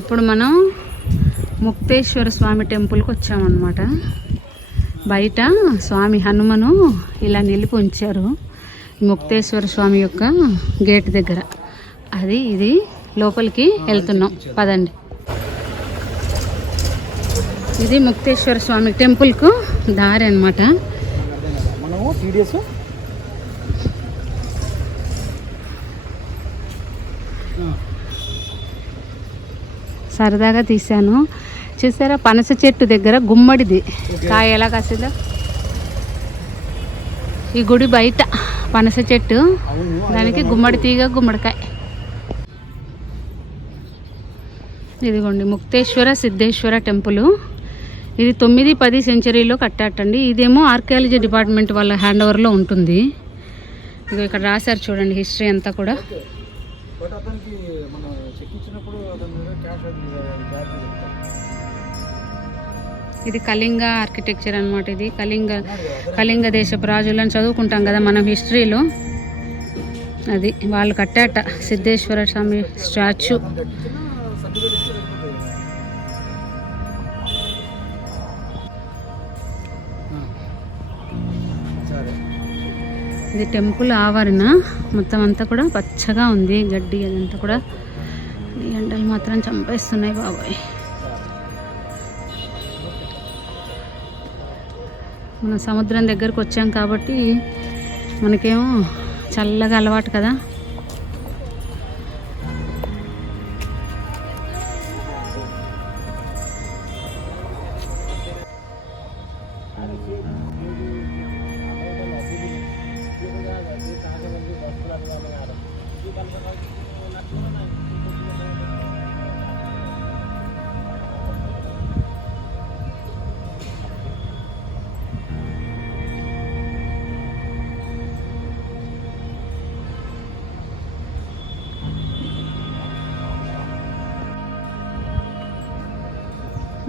ఇప్పుడు మనం ముక్తేశ్వర స్వామి టెంపుల్కి వచ్చామన్నమాట. బయట స్వామి హనుమను ఇలా నిలిపి ఉంచారు ముక్తేశ్వర స్వామి యొక్క గేట్ దగ్గర. ఇది లోపలికి వెళ్తున్నాం, పదండి. ఇది ముక్తేశ్వర స్వామి టెంపుల్కు దారి అన్నమాట. సరదాగా తీశాను. చూసారా, పనస చెట్టు దగ్గర గుమ్మడిది కాయ ఎలా కాసిందో. ఈ గుడి బయట పనస చెట్టు, దానికి గుమ్మడి తీగ, గుమ్మడికాయ. ఇదిగోండి ముక్తేశ్వర సిద్ధేశ్వర టెంపుల్. ఇది 9-10 సెంచరీలో కట్టాటండి. ఇదేమో ఆర్కియాలజీ డిపార్ట్మెంట్ వాళ్ళ హ్యాండ్ ఓవర్లో ఉంటుంది. ఇదిగో ఇక్కడ రాశారు చూడండి హిస్టరీ అంతా కూడా. ఇది కళింగ ఆర్కిటెక్చర్ అనమాట. ఇది కళింగ దేశపు రాజులను చదువుకుంటాం కదా మనం హిస్టరీలో. అది వాళ్ళు కట్టాట సిద్ధేశ్వర స్వామి స్టాచ్యూ. ఇది టెంపుల్ ఆవరణ మొత్తం అంతా కూడా పచ్చగా ఉంది, గడ్డి అదంతా కూడా. ఈ ఎండలు మాత్రం చంపేస్తున్నాయి బాబాయ్. మనం సముద్రం దగ్గరకు వచ్చాం కాబట్టి మనకేమో చల్లగా అలవాటు కదా.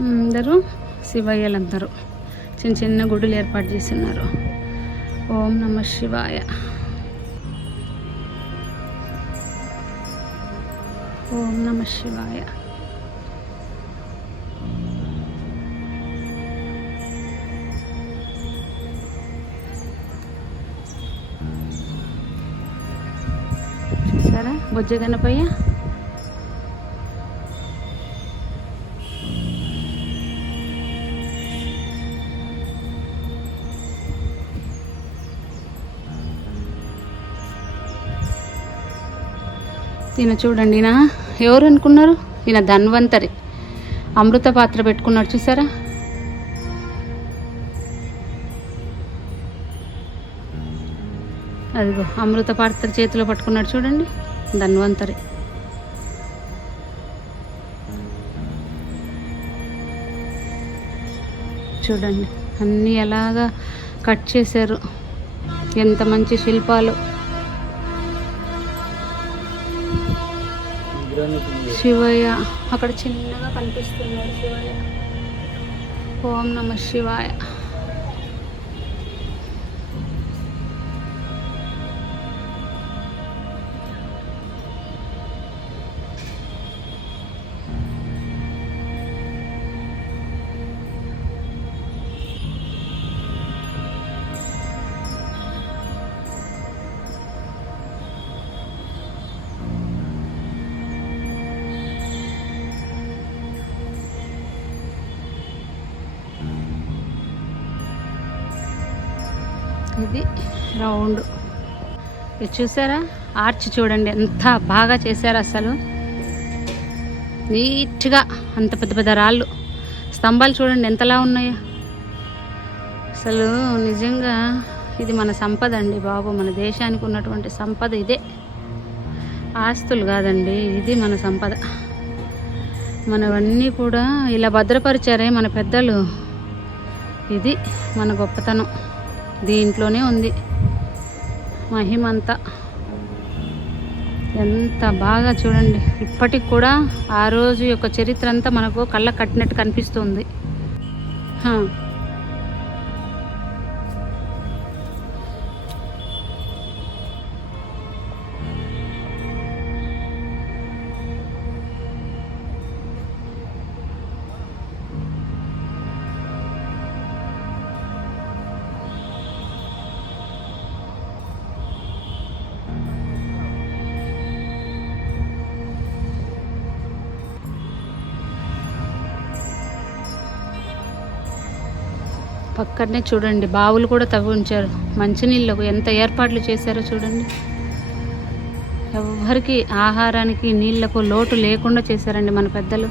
అందరూ శివయ్యలందరూ చిన్న చిన్న గుడులు ఏర్పాటు చేస్తున్నారు. ఓం నమః శివాయ, ఓం నమః శివాయ. చూసారా బొజ్జ గణపయ్య. ఈయన చూడండి, ఈయన ఎవరు అనుకున్నారు? ఈయన ధన్వంతరి. అమృత పాత్ర పెట్టుకున్నాడు చూసారా. అదిగో అమృత పాత్ర చేతిలో పట్టుకున్నాడు చూడండి, ధన్వంతరి. చూడండి అన్నీ ఎలాగా కట్ చేశారు, ఎంత మంచి శిల్పాలు. శివయ్య అక్కడ చిన్నగా కనిపిస్తున్నాడు శివయ్య. ఓం నమః శివాయ. ఇది రౌండ్. ఇది చూసారా ఆర్చ్ చూడండి ఎంత బాగా చేశారు అసలు, నీట్గా. అంత పెద్ద పెద్ద రాళ్ళు, స్తంభాలు చూడండి ఎంతలా ఉన్నాయో. అసలు నిజంగా ఇది మన సంపద అండి బాబు. మన దేశానికి ఉన్నటువంటి సంపద ఇదే, ఆస్తులు కాదండి, ఇది మన సంపద. మనవన్నీ కూడా ఇలా భద్రపరిచారే మన పెద్దలు. ఇది మన గొప్పతనం, దీంట్లోనే ఉంది మహిమంతా. ఎంత బాగా చూడండి, ఇప్పటికి కూడా ఆ రోజు యొక్క చరిత్ర అంతా మనకు కళ్ళకు కట్టినట్టు కనిపిస్తుంది. పక్కనే చూడండి బావులు కూడా తవ్వి ఉంచారు. మంచినీళ్ళకు ఎంత ఏర్పాట్లు చేశారో చూడండి. ఎవ్వరికి ఆహారానికి నీళ్లకు లోటు లేకుండా చేశారండి మన పెద్దలు.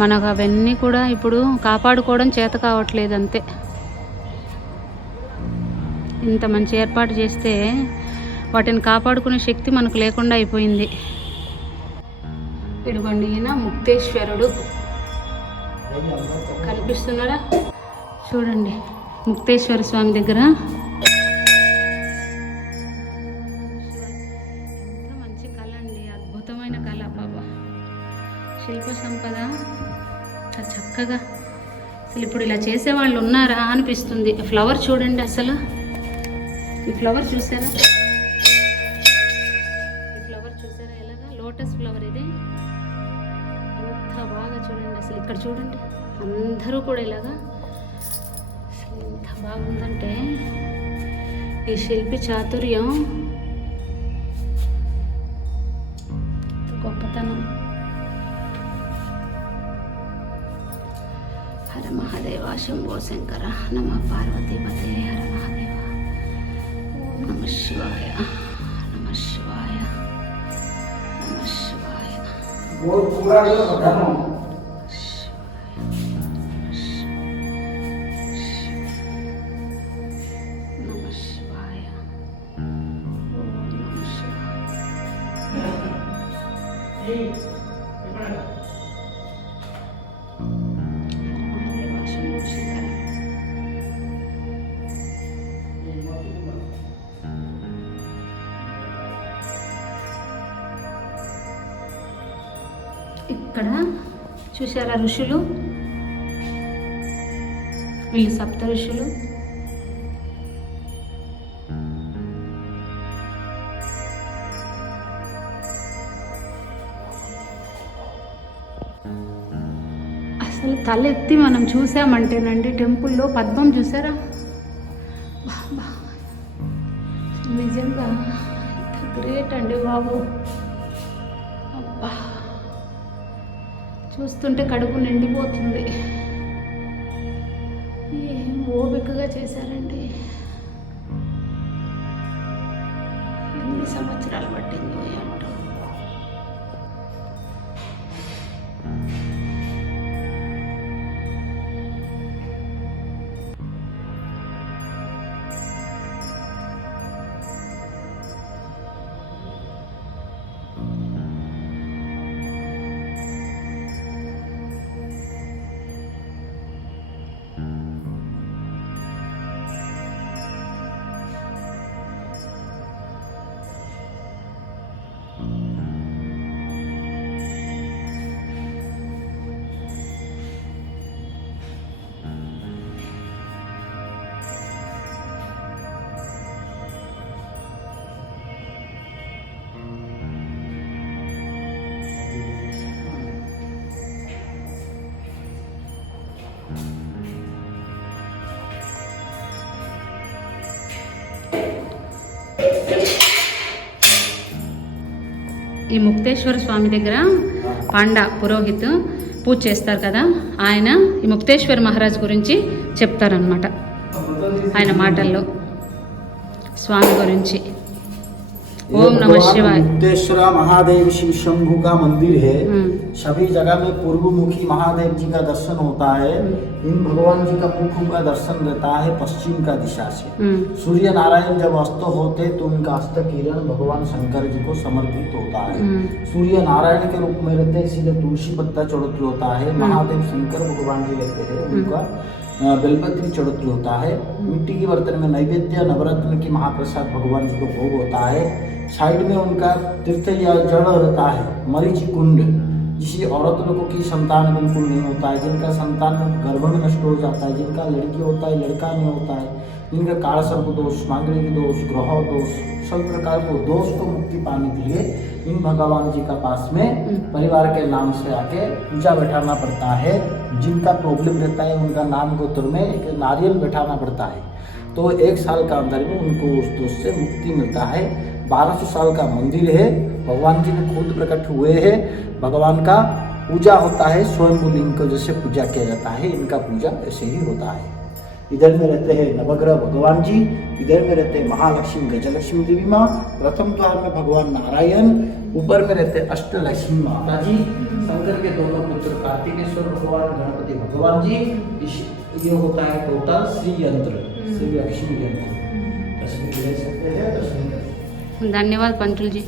మనకు అవన్నీ కూడా ఇప్పుడు కాపాడుకోవడం చేత కావట్లేదు అంతే. ఇంత మంచి ఏర్పాటు చేస్తే వాటిని కాపాడుకునే శక్తి మనకు లేకుండా అయిపోయింది. ఇదిగోండి ఈయన ముక్తేశ్వరుడు కనిపిస్తున్నాడా చూడండి. ముక్తేశ్వర స్వామి దగ్గర ఎంత మంచి కళ అండి, అద్భుతమైన కళ బాబా. శిల్ప సంపద చక్కగా అసలు ఇప్పుడు ఇలా చేసేవాళ్ళు ఉన్నారా అనిపిస్తుంది. ఫ్లవర్ చూడండి, అసలు ఈ ఫ్లవర్ చూసారా? ఈ ఫ్లవర్ చూసారా ఎలాగా? లోటస్ ఫ్లవర్ ఇది ఎంత బాగా చూడండి. అసలు ఇక్కడ చూడండి అందరూ కూడా ఇలాగా అసలు ఎంత బాగుందంటే ఈ శిల్పి చాతుర్యం, గొప్పతనం. హర మహాదేవ శంభో శంకర నమ పార్వతీపతే హర మహాదేవ. ఓం నమ శివాయ నమ శివాయ నమ శివాయ. ఇక్కడ చూసారా ఋషులు, వీళ్ళు సప్త ఋషులు. అసలు తలెత్తి మనం చూసామంటేనండి టెంపుల్లో పద్మం చూసారా? నిజంగా గ్రేట్ అండి బాబు. అబ్బా చూస్తుంటే కడుపు నిండిపోతుంది. ఏం ఓపికగా చేశారండి. ఎన్ని సంవత్సరాలు పట్టిందో ఏమంటో. ఈ ముక్తేశ్వర స్వామి దగ్గర పాండా పురోహిత్ పూజ చేస్తారు కదా, ఆయన ఈ ముక్తేశ్వర మహారాజ్ గురించి చెప్తారనమాట. ఆయన మాటల్లో స్వామి గురించి. ओम नमः शिवाय। मुक्तेश्वर महादेव शिव शंभू का मंदिर है। सभी जगह में पूर्व मुखी महादेव जी का दर्शन होता है। इन भगवान जी का मुख का दर्शन रहता है पश्चिम का दिशा से। सूर्य नारायण जब अस्त होते तो उनका अस्त किरण भगवान शंकर जी को समर्पित होता है। सूर्य नारायण के रूप में रहते हैं, इसीलिए तुलसी पत्ता चढ़ोतरी होता है। महादेव शंकर भगवान जी रहते हैं, उनका बेलपत्री चढ़ोतरी होता है। मिट्टी के बर्तन में नैवेद्य नवरत्न की महाप्रसाद भगवान जी को भोग होता है। साइड में उनका तीर्थ या जड़ रहता है मरीचि कुंड, जिससे औरत लोगों की संतान बिल्कुल नहीं होता है, जिनका संतान गर्भ में नष्ट हो जाता है, जिनका लड़की होता है लड़का नहीं होता है, जिनका काल सर्प दोष, मांगलिक दोष, ग्रह दोष, सब प्रकार को दोष को मुक्ति पाने के लिए इन भगवान जी का पास में परिवार के नाम से आके पूजा बैठाना पड़ता है। जिनका प्रॉब्लम रहता है उनका नाम गोत्र में एक नारियल बैठाना पड़ता है, तो 1 साल का अंदर में उनको उस दोष से मुक्ति मिलता है। 1200 साल का मंदिर है, भगवान जी ने खुद प्रकट हुए हैं। भगवान का पूजा होता है स्वयं लिंग को जैसे पूजा किया जाता है, इनका पूजा ऐसे ही होता है। इधर में रहते हैं नवग्रह भगवान जी, इधर में रहते हैं महालक्ष्मी गजलक्ष्मी देवी माँ, प्रथम द्वार में भगवान नारायण, ऊपर में रहते हैं अष्टलक्ष्मी माता जी, शंकर के दोनों पुत्र कार्तिकेश्वर भगवान, गणपति भगवान जी। ये होता है टोटल श्री यंत्र, श्री लक्ष्मी यंत्र। तस्वीर ले सकते हैं, तस्वीर। ధన్యవాद పంతులు జీ.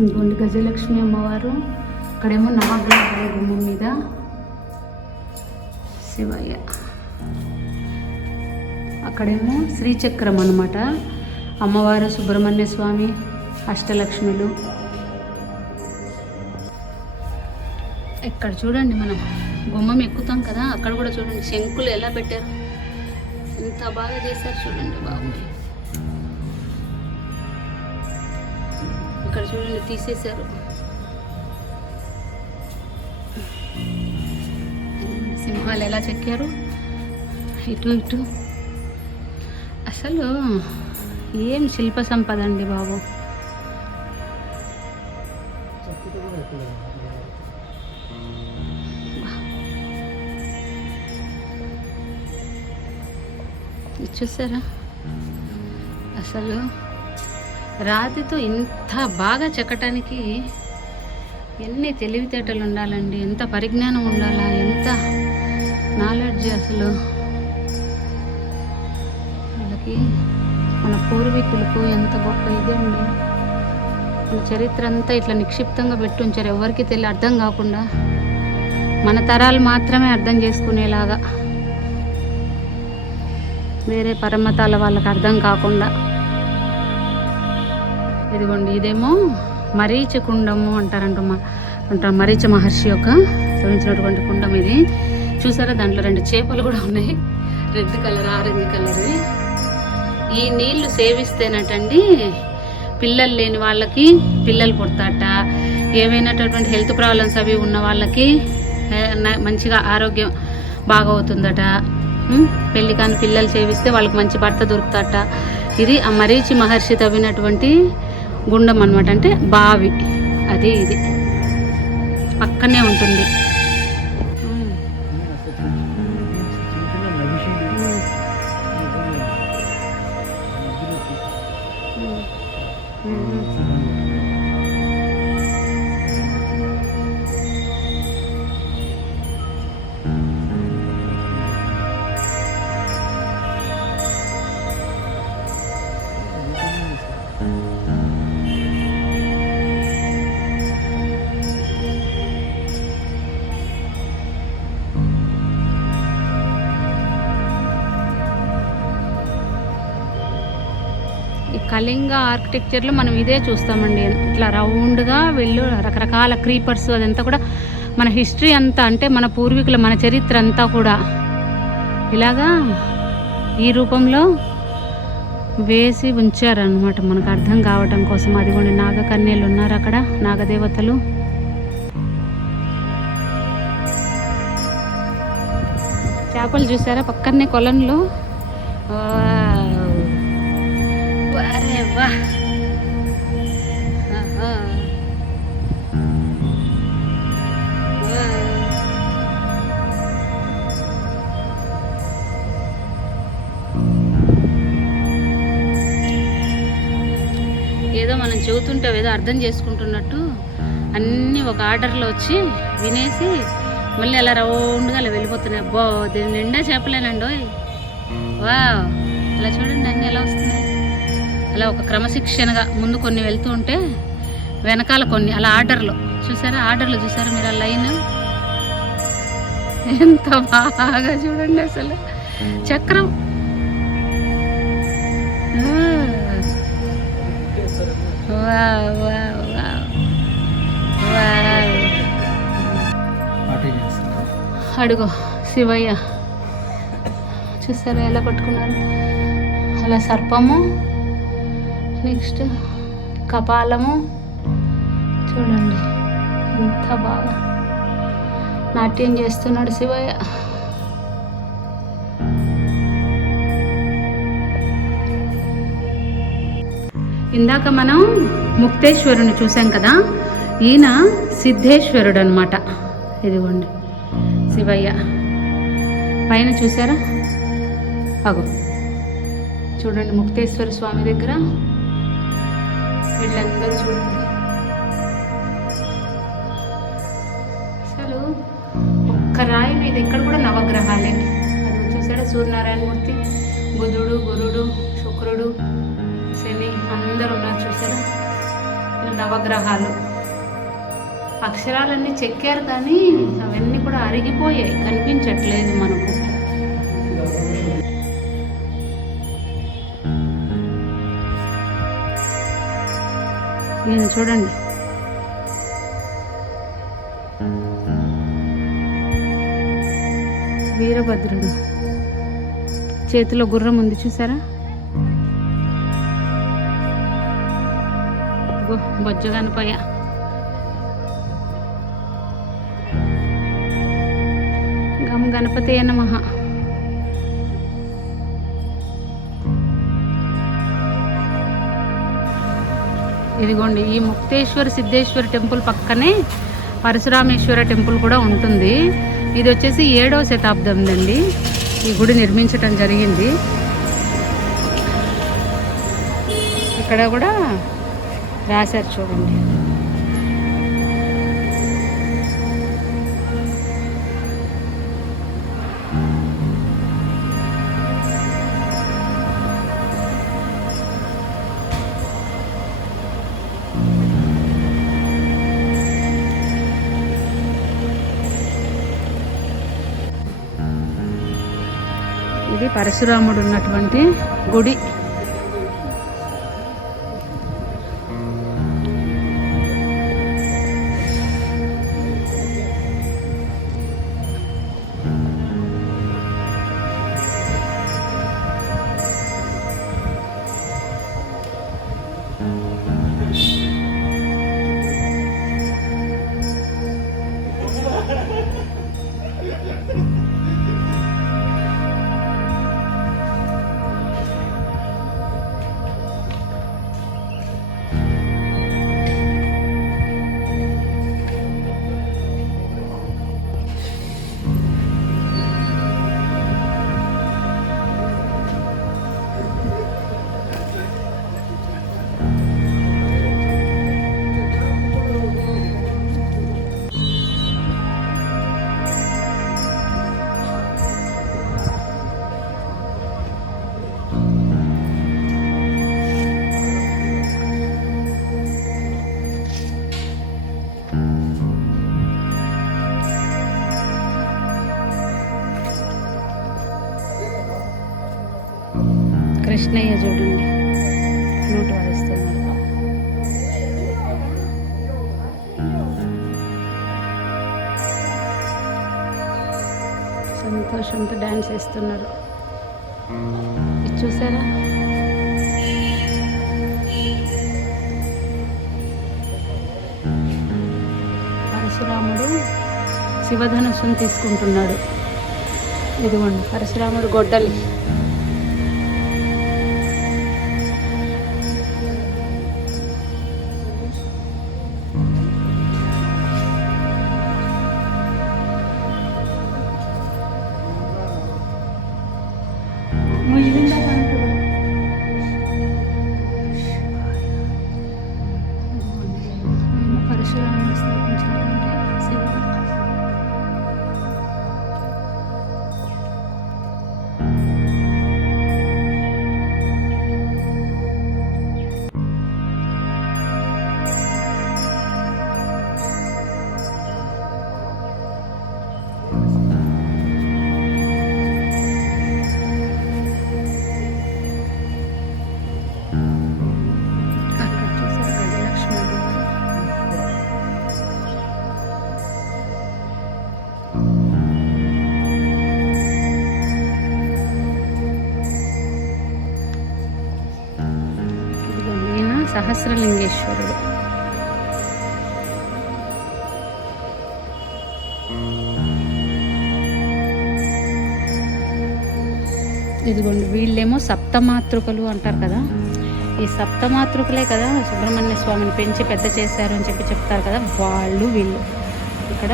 ఇంకోండి గజలక్ష్మి అమ్మవారు, అక్కడేమో నవగ్రహాల గుమ్మం మీద శివయ్య, అక్కడేమో శ్రీచక్రం అన్నమాట, అమ్మవారు సుబ్రహ్మణ్య స్వామి, అష్టలక్ష్మిలు. ఇక్కడ చూడండి, మనం గుమ్మం ఎక్కుతాం కదా, అక్కడ కూడా చూడండి శంకులు ఎలా పెట్టారు, ఎంత బాగా చేశారు చూడండి బాబు. ఇక్కడ చూడండి తీసేశారు. సింహాలు ఎలా చెక్కారు, ఇటు ఇటు. అసలు ఏం శిల్ప సంపద అండి బాబు. చూసారా, అసలు రాతితో ఇంత బాగా చెక్కటానికి ఎన్ని తెలివితేటలు ఉండాలండి, ఎంత పరిజ్ఞానం ఉండాలా, ఎంత నాలెడ్జ్. అసలు వాళ్ళకి మన పూర్వీకులకు ఎంత గొప్ప ఇదండి. మన చరిత్ర అంతా ఇట్లా నిక్షిప్తంగా పెట్టి ఉంచారు, ఎవరికి అర్థం కాకుండా, మన తరాలు మాత్రమే అర్థం చేసుకునేలాగా, వేరే పరమతాల వాళ్ళకి అర్థం కాకుండా. ఇదిగోండి, ఇదేమో మరీచ కుండము అంటారంట మరీచ మహర్షి యొక్క సంబంధించినటువంటి కుండం ఇది. చూసారా, దాంట్లో 2 చేపలు కూడా ఉన్నాయి, రెడ్ కలర్, ఆరెంజ్ కలర్. ఈ నీళ్లు సేవిస్తేనటండి పిల్లలు లేని వాళ్ళకి పిల్లలు పుడతాట, ఏవైనటువంటి హెల్త్ ప్రాబ్లమ్స్ అవి ఉన్న వాళ్ళకి మంచిగా ఆరోగ్యం బాగవుతుందట. పెళ్లి కాని పిల్లలు సేవిస్తే వాళ్ళకి మంచి భర్త దొరుకుతాట. ఇది ఆ మరీచి మహర్షి తవ్వినటువంటి గుండం అన్నమాట, అంటే బావి. అది ఇది పక్కనే ఉంటుంది. కళింగ ఆర్కిటెక్చర్లో మనం ఇదే చూస్తామండి, ఇట్లా రౌండ్గా వెళ్ళు రకరకాల క్రీపర్స్, అదంతా కూడా మన హిస్టరీ అంతా, అంటే మన పూర్వీకుల మన చరిత్ర అంతా కూడా ఇలాగా ఈ రూపంలో వేసి ఉంచారనమాట, మనకు అర్థం కావటం కోసం. అదిగోండి నాగకన్యలు ఉన్నారు అక్కడ, నాగదేవతలు. చేపలు చూసారా పక్కనే కొలంలో. అరే వా, ఏదో మనం చెబుతుంటే ఏదో అర్థం చేసుకుంటున్నట్టు అన్నీ ఒక ఆర్డర్లో వచ్చి వినేసి మళ్ళీ అలా రౌండ్గా అలా వెళ్ళిపోతున్నాయి. అబ్బో, దీని నిండా చేపలేనండి. వా, అలా చూడండి అన్నీ ఎలా వస్తున్నాయి. అలా ఒక క్రమశిక్షణగా ముందు కొన్ని వెళ్తూ ఉంటే వెనకాల కొన్ని అలా ఆర్డర్లో. చూసారా, ఆర్డర్లో చూసారా మీరు ఆ లైన్ ఎంత బాగా చూడండి. అసలు చక్రం అడుగు శివయ్య చూసారా ఎలా పట్టుకున్నారు. అలా సర్పము, నెక్స్ట్ కపాలము చూడండి ఎంత బాగా నాట్యం చేస్తున్నాడు శివయ్య. ఇందాక మనం ముక్తేశ్వరుని చూసాం కదా, ఈయన సిద్ధేశ్వరుడు అనమాట. ఇదిగోండి శివయ్య. పైన చూసారా, అగో చూడండి ముక్తేశ్వర స్వామి దగ్గర వీళ్ళందరూ చూడండి. అసలు ఒక్క రాయి మీద ఇక్కడ కూడా నవగ్రహాలే. అది చూసారా, సూర్యనారాయణమూర్తి, బుధుడు, గురుడు, శుక్రుడు, శని అందరు ఉన్నారు చూసారా. నవగ్రహాలు అక్షరాలన్నీ చెక్కారు కానీ అవన్నీ కూడా అరిగిపోయాయి, కనిపించట్లేదు మనకు. నేను చూడండి, వీరభద్రుడు చేతిలో గుర్రం ఉంది చూసారా. బొజ్జ గణపయ్య, గం గణపతయ నమః. ఇదిగోండి, ఈ ముక్తేశ్వర సిద్ధేశ్వర టెంపుల్ పక్కనే పరశురామేశ్వర టెంపుల్ కూడా ఉంటుంది. ఇది వచ్చేసి 7వ శతాబ్దందండి ఈ గుడి నిర్మించటం జరిగింది. ఇక్కడ కూడా రాశారు చూడండి. ఇది పరశురాముడు ఉన్నటువంటి గుడి. కృష్ణయ్య చూడండి ఫ్లూట్ వాయిస్తున్నారు. సంతోషంతో డ్యాన్స్ వేస్తున్నారు. ఇది చూసారా, పరశురాముడు శివధనుస్సును తీసుకుంటున్నాడు. ఇదిగోండి పరశురాముడు గొడ్డలి. పరశురాముడు స్థాపించినటువంటి శివుడు. సహస్రలింగేశ్వరుడు. ఇదిగోండి వీళ్ళేమో సప్తమాతృకలు అంటారు కదా, ఈ సప్తమాతృకలే కదా సుబ్రహ్మణ్య స్వామిని పెంచి పెద్ద చేశారు అని చెప్పి చెప్తారు కదా, వీళ్ళు ఇక్కడ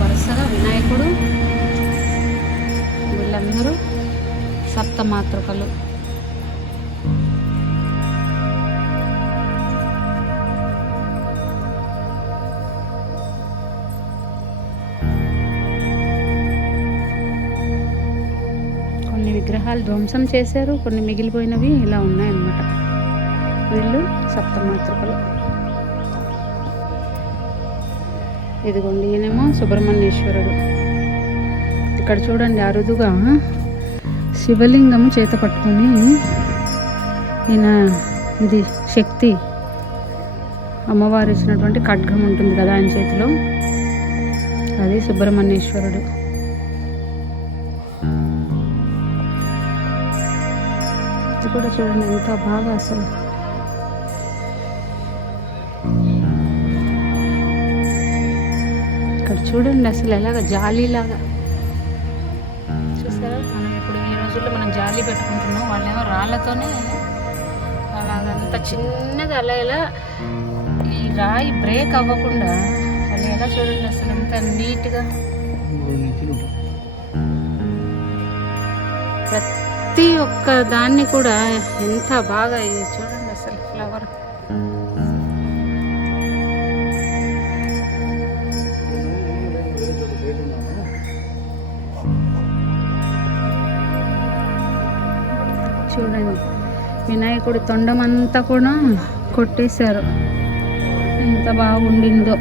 వరుసగా వినాయకుడు, వీళ్ళందరూ సప్త మాతృకలు. కొన్ని విగ్రహాలు ధ్వంసం చేశారు, కొన్ని మిగిలిపోయినవి ఇలా ఉన్నాయన్నమాట. వీళ్ళు సప్తమాతృకలు. ఇదిగోండి, ఈయనేమో సుబ్రహ్మణ్యేశ్వరుడు. ఇక్కడ చూడండి, అరుదుగా శివలింగము చేత పట్టుకొని ఈయన, ఇది శక్తి అమ్మవారు ఇచ్చినటువంటి ఖడ్గం ఉంటుంది కదా ఆయన చేతిలో, అది సుబ్రహ్మణ్యేశ్వరుడు. ఇది కూడా చూడండి ఎంత బాగా అసలు. ఇక్కడ చూడండి అసలు ఎలాగ జాలీలాగా చూసారా. మనం ఇప్పుడు ఈ రోజుల్లో మనం జాలీ పెట్టుకుంటున్నాం, వాళ్ళేమో రాళ్ళతోనే అలాగంత చిన్నది అలా ఎలా ఈ రాయి బ్రేక్ అవ్వకుండా వాళ్ళు ఎలా చూడండి అసలు ఎంత నీట్గా. ప్రతి ఒక్క దాన్ని కూడా ఎంత బాగా చూడండి అసలు ఫ్లవర్. చూడండి, వినాయకుడి తొండమంతా కూడా కొట్టేశారు, ఎంత బాగుండిందో.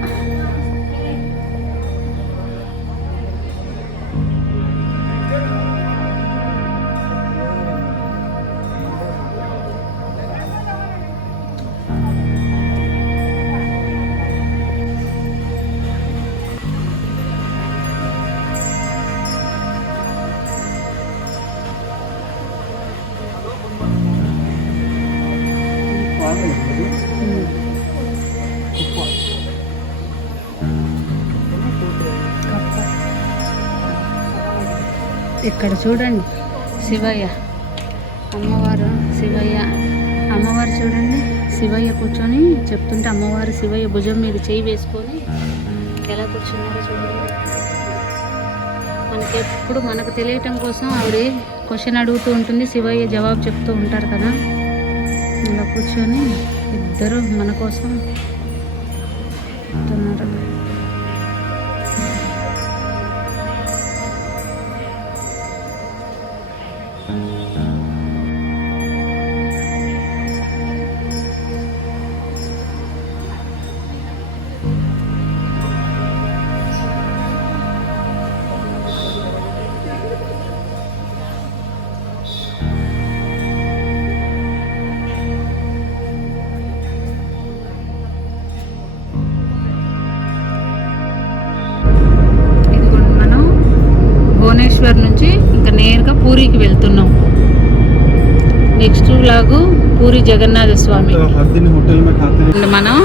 ఇక్కడ చూడండి శివయ్య, అమ్మవారు శివయ్య, అమ్మవారు చూడండి శివయ్య కూర్చొని చెప్తుంటే అమ్మవారు శివయ్య భుజం మీద చేయి వేసుకొని ఎలా కూర్చున్నారో చూడండి. మనకి ఎప్పుడు మనకు తెలియటం కోసం ఆవిడ క్వశ్చన్ అడుగుతూ ఉంటుంది, శివయ్య జవాబు చెప్తూ ఉంటారు కదా. ఇలా కూర్చొని ఇద్దరు మన కోసం చెప్తున్నారు. భువనేశ్వర్ నుంచి ఇంకా నేరుగా పూరికి వెళ్తున్నాం. నెక్స్ట్ వ్లాగు పూరి జగన్నాథ స్వామి. మనం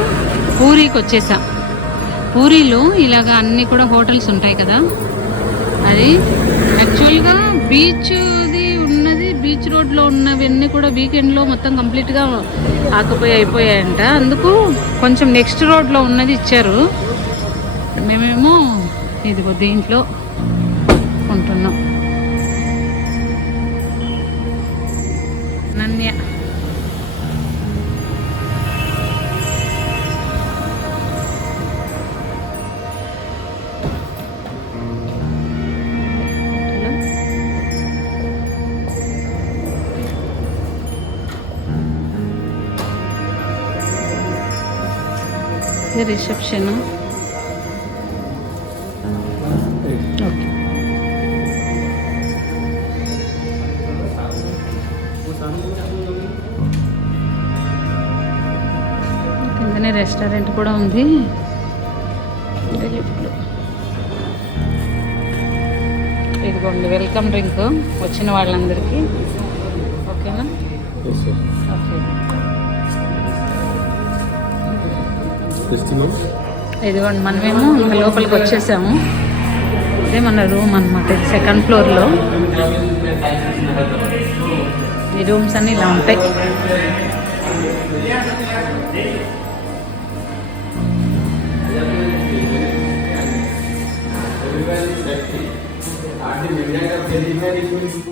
పూరికి వచ్చేసాం. పూరిలో ఇలాగా అన్నీ కూడా హోటల్స్ ఉంటాయి కదా, అది యాక్చువల్గా బీచ్ది ఉన్నది. బీచ్ రోడ్లో ఉన్నవన్నీ కూడా వీకెండ్లో మొత్తం కంప్లీట్గా ఆకుపోయి అయిపోయాయంట, అందుకు కొంచెం నెక్స్ట్ రోడ్లో ఉన్నది ఇచ్చారు. మేమేమో ఇదిగో దీంట్లో ఉంటున్నాం. నన్య రిసెప్షన్. ఓకే, కిందనే రెస్టారెంట్ కూడా ఉంది. ఇదిగోండి వెల్కమ్ డ్రింక్ వచ్చిన వాళ్ళందరికీ. ఓకేనా? ఓకే, ఇదిగోండి మనమేమో ఇంకా లోపలికి వచ్చేసాము. ఇదే మన రూమ్ అన్నమాట, ఇది సెకండ్ ఫ్లోర్లో. ఈ రూమ్స్ అన్నీ ఇలా ఉంటాయి. आज मिल जाएगा